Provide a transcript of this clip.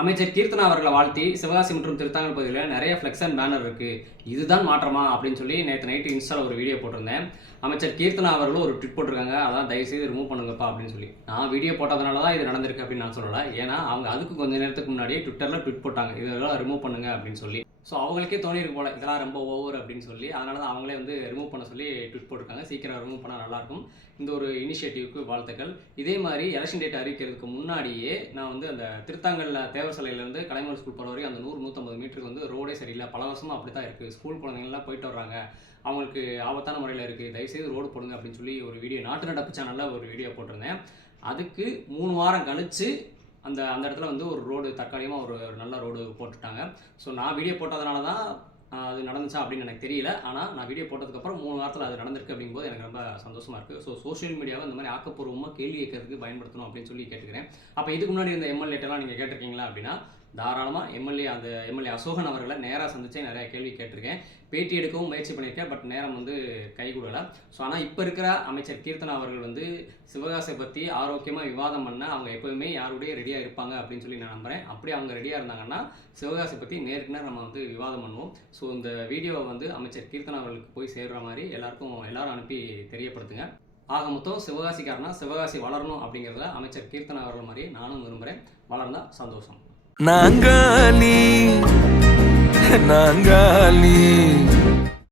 அமைச்சர் கீர்த்தனா அவர்களை வாழ்த்தி சிவகாசி மற்றும் திருத்தாங்கல் பகுதியில் நிறைய ஃப்ளெக்ஸ் அண்ட் பேனர் இருக்குது. இதுதான் மாற்றமா அப்படின்னு சொல்லி நேற்று நைட்டு இன்ஸ்டாவில் ஒரு வீடியோ போட்டிருந்தேன். அமைச்சர் கீர்த்தனா அவர்களும் ஒரு ட்விட் போட்டிருக்காங்க, அதான் தயவுசெய்து ரிமூவ் பண்ணுங்கப்பா அப்படின்னு சொல்லி. நான் வீடியோ போட்டதுனால தான் இது நடந்திருக்கு அப்படின்னு நான் சொல்லலை. ஏன்னா அவங்க அதுக்கு கொஞ்சம் நேரத்துக்கு முன்னாடியே ட்விட்டரில் ட்விட் போட்டாங்க, இதெல்லாம் ரிமூவ் பண்ணுங்க அப்படின்னு சொல்லி. ஸோ அவங்களுக்கே தோணிருக்கு போல இதெல்லாம் ரொம்ப ஓவர் அப்படின்னு சொல்லி, அதனால தான் அவங்களே வந்து ரிமூவ் பண்ண சொல்லி ட்விட் போட்டிருக்காங்க. சீக்கிரம் ரிமூவ் பண்ணால் நல்லாயிருக்கும். இந்த ஒரு இனிஷியேட்டிவ்க்கு வாழ்த்துக்கள். இதே மாதிரி எலெக்ஷன் டேட் அறிவிக்கிறதுக்கு முன்னாடியே நான் வந்து அந்த திருத்தாங்கல்ல தேவர் சாலையிலேருந்து கலைமகள் ஸ்கூல் போகிற வரைக்கும் அந்த 100-150 மீட்டருக்கு வந்து ரோடே சரியில்லை, பல வருஷமாக அப்படி தான் இருக்குது. ஸ்கூல் குழந்தைங்கள்லாம் போயிட்டு வர்றாங்க, அவங்களுக்கு ஆபத்தான முறையில் இருக்குது, தயவுசெய்து ரோடு போடுங்க அப்படின்னு சொல்லி ஒரு வீடியோ நாட்டு நடப்பு சேனலில் ஒரு வீடியோ போட்டிருந்தேன். அதுக்கு 3 வாரம் கழித்து அந்த இடத்துல வந்து ஒரு ரோடு தற்காலிகமாக ஒரு நல்ல ரோடு போட்டுட்டாங்க. ஸோ நான் வீடியோ போட்டதுனால தான் அது நடந்துச்சா அப்படின்னு எனக்கு தெரியல. ஆனால் நான் வீடியோ போட்டதுக்கப்புறம் 3 வாரத்தில் அது நடந்திருக்கு அப்படிங்கும்போது எனக்கு ரொம்ப சந்தோஷமாக இருக்குது. ஸோ சோஷியல் மீடியாவை இந்த மாதிரி ஆக்கப்பூர்வமாக கேள்வி கேட்கறதுக்கு பயன்படுத்தணும் அப்படின்னு சொல்லி கேட்டுக்கிறேன். அப்போ இதுக்கு முன்னாடி இந்த எம்எல்ஏட்டெல்லாம் நீங்கள் கேட்டிருக்கீங்களா அப்படின்னா, தாராளமாக எம்எல்ஏ அசோகன் அவர்களை நேராக சந்திச்சே நிறைய கேள்வி கேட்டிருக்கேன். பேட்டி எடுக்கவும் முயற்சி பண்ணியிருக்கேன், பட் நேரம் வந்து கை கூடலை. ஸோ ஆனால் இப்போ இருக்கிற அமைச்சர் கீர்த்தனா அவர்கள் வந்து சிவகாசியை பற்றி ஆரோக்கியமாக விவாதம் பண்ண அவங்க எப்போவுமே யாருடைய ரெடியாக இருப்பாங்க அப்படின்னு சொல்லி நான் நம்புகிறேன். அப்படி அவங்க ரெடியாக இருந்தாங்கன்னா சிவகாசியை பற்றி நேருக்கு நேரம் நம்ம வந்து விவாதம் பண்ணுவோம். ஸோ இந்த வீடியோவை வந்து அமைச்சர் கீர்த்தனா அவர்களுக்கு போய் சேர்கிற மாதிரி எல்லாரும் அனுப்பி தெரியப்படுத்துங்க. ஆக மொத்தம் சிவகாசிக்காரனா சிவகாசி வளரணும் அப்படிங்கிறதுல அமைச்சர் கீர்த்தனா அவர்கள் மாதிரி நானும் விரும்புகிறேன். வளர்ந்தால் சந்தோஷம். நாங்காலி